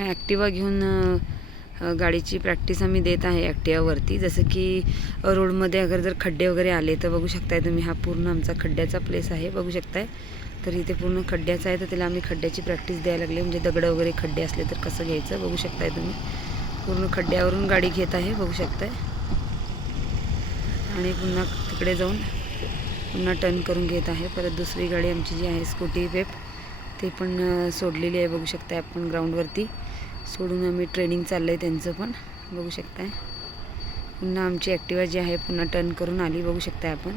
Activa घेऊन गाडीची practice आम्ही देत आहे ॲक्टिवावरती. जसं की रोडमध्ये अगर जर खड्डे वगैरे आले तर बघू शकताय तुम्ही, हा पूर्ण आमचा खड्ड्याचा प्लेस आहे बघू शकताय. तर इथे पूर्ण खड्ड्याचा आहे, तर त्याला आम्ही खड्ड्याची प्रॅक्टिस द्यायला लागले. म्हणजे दगड वगैरे खड्डे असले तर कसं घ्यायचं बघू शकताय तुम्ही. पूर्ण खड्ड्यावरून गाडी घेत आहे बघू शकताय. आणि पुन्हा तिकडे जाऊन पुन्हा टर्न करून घेत आहे. परत दुसरी गाडी आमची जी आहे स्कूटी पेप, ते पण सोडलेली आहे बघू शकताय आपण. ग्राउंडवरती सोडून आम्ही ट्रेनिंग चाललं आहे त्यांचं पण बघू शकताय. पुन्हा आमची ॲक्टिवा जी आहे पुन्हा टर्न करून आली बघू शकताय आपण.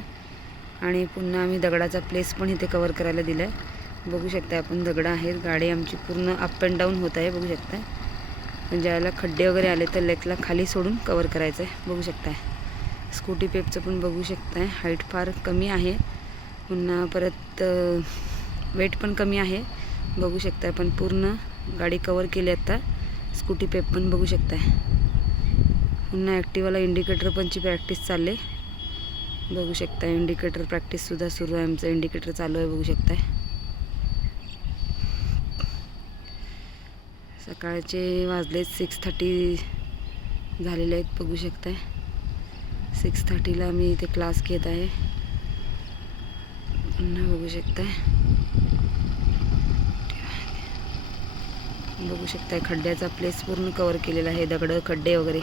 आणि पुन्हा आम्ही दगडाचा प्लेस पण इथे कवर करायला दिला आहे बघू शकताय आपण. दगडं आहेत, गाडी आमची पूर्ण अप अँड डाऊन होत आहे बघू शकताय. पण ज्यावेळेला खड्डे वगैरे आले तर लेकला खाली सोडून कवर करायचं आहे बघू शकताय. स्कूटी पेपचं पण बघू शकताय, हाईट फार कमी आहे. पुन्हा परत वेट पण कमी आहे बघू शकताय. पण पूर्ण गाडी कवर केली आता. स्कूटी पेप पण बघू शकताय. पुन्हा ॲक्टिवाला इंडिकेटर पणची प्रॅक्टिस चालले बघू शकताय. इंडिकेटर प्रॅक्टिससुद्धा सुरू आहे आमचं. इंडिकेटर चालू आहे बघू शकताय. सकाळचे वाजले 6:30 झालेले आहेत बघू शकताय. 6:30ला मी इथे क्लास घेत आहे पुन्हा बघू शकताय. बघू शकताय खड्ड्याचा प्लेस पूर्ण कवर केलेला आहे, दगड खड्डे वगैरे.